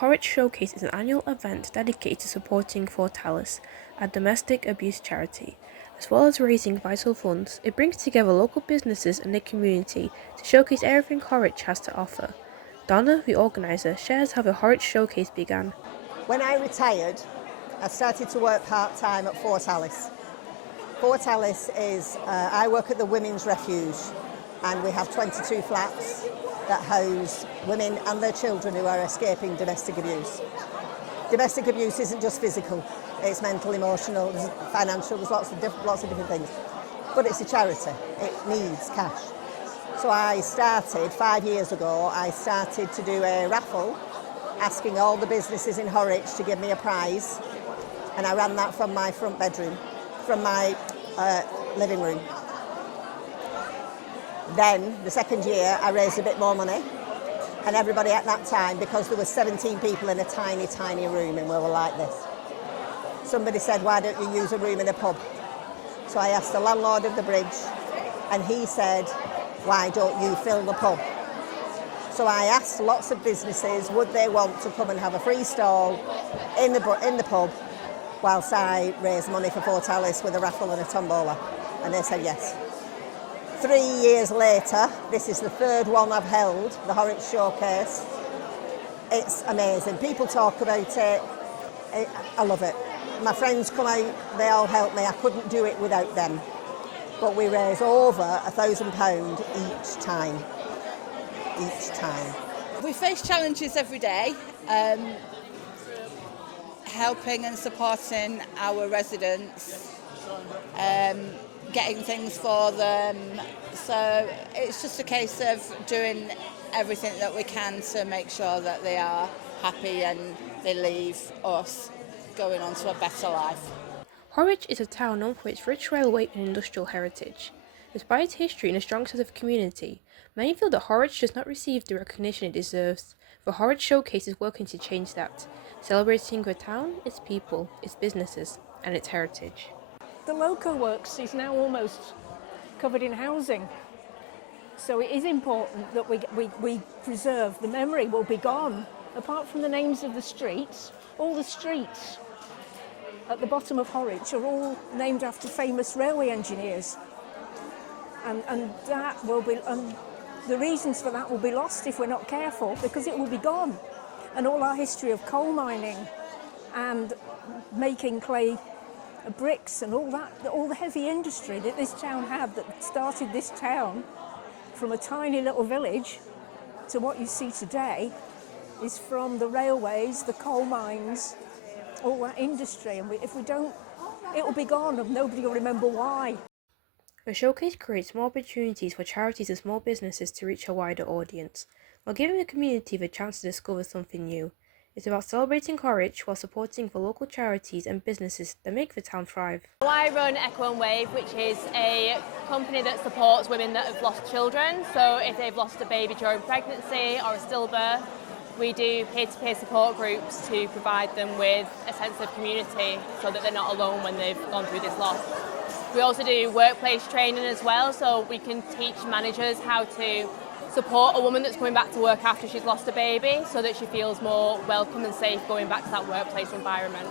Horwich Showcase is an annual event dedicated to supporting Fortalice, a domestic abuse charity. As well as raising vital funds, it brings together local businesses and the community to showcase everything Horwich has to offer. Donna, the organiser, shares how the Horwich Showcase began. When I retired, I started to work part-time at Fortalice. Fortalice is, I work at the Women's Refuge, and we have 22 flats that house women and their children who are escaping domestic abuse. Domestic abuse isn't just physical, it's mental, emotional, there's financial, there's lots of different things. But it's a charity, it needs cash. So I started, 5 years ago, I started to do a raffle asking all the businesses in Horwich to give me a prize, and I ran that from my front bedroom, from my living room. Then, the second year, I raised a bit more money, and everybody at that time, because there were 17 people in a tiny, tiny room, and we were like this. Somebody said, why don't you use a room in a pub? So I asked the landlord of the bridge, and he said, why don't you fill the pub? So I asked lots of businesses, would they want to come and have a free stall in the pub, whilst I raised money for Fortalice with a raffle and a tombola, and they said yes. 3 years later, this is the third one I've held, the Horwich Showcase. It's amazing. People talk about it. I love it. My friends come out, they all help me. I couldn't do it without them. But we raise over £1,000 each time. Each time. We face challenges every day, helping and supporting our residents, getting things for them. So it's just a case of doing everything that we can to make sure that they are happy and they leave us going on to a better life. Horwich is a town known for its rich railway and industrial heritage. Despite its history and a strong sense of community, many feel that Horwich does not receive the recognition it deserves. The Horwich Showcase is working to change that, celebrating the town, its people, its businesses, and its heritage. The loco works is now almost covered in housing. So it is important that we preserve. The memory will be gone. Apart from the names of the streets, all the streets at the bottom of Horwich are all named after famous railway engineers. And that will be, the reasons for that will be lost if we're not careful, because it will be gone. And all our history of coal mining and making clay bricks and all that, all the heavy industry that this town had that started this town from a tiny little village to what you see today is from the railways, the coal mines, all that industry. And if we don't, it will be gone and nobody will remember why. The showcase creates more opportunities for charities and small businesses to reach a wider audience, while giving the community the chance to discover something new. It's about celebrating Horwich while supporting the local charities and businesses that make the town thrive. I run Echo and Wave, which is a company that supports women that have lost children. So if they've lost a baby during pregnancy or a stillbirth, we do peer-to-peer support groups to provide them with a sense of community so that they're not alone when they've gone through this loss. We also do workplace training as well, so we can teach managers how to support a woman that's coming back to work after she's lost a baby so that she feels more welcome and safe going back to that workplace environment.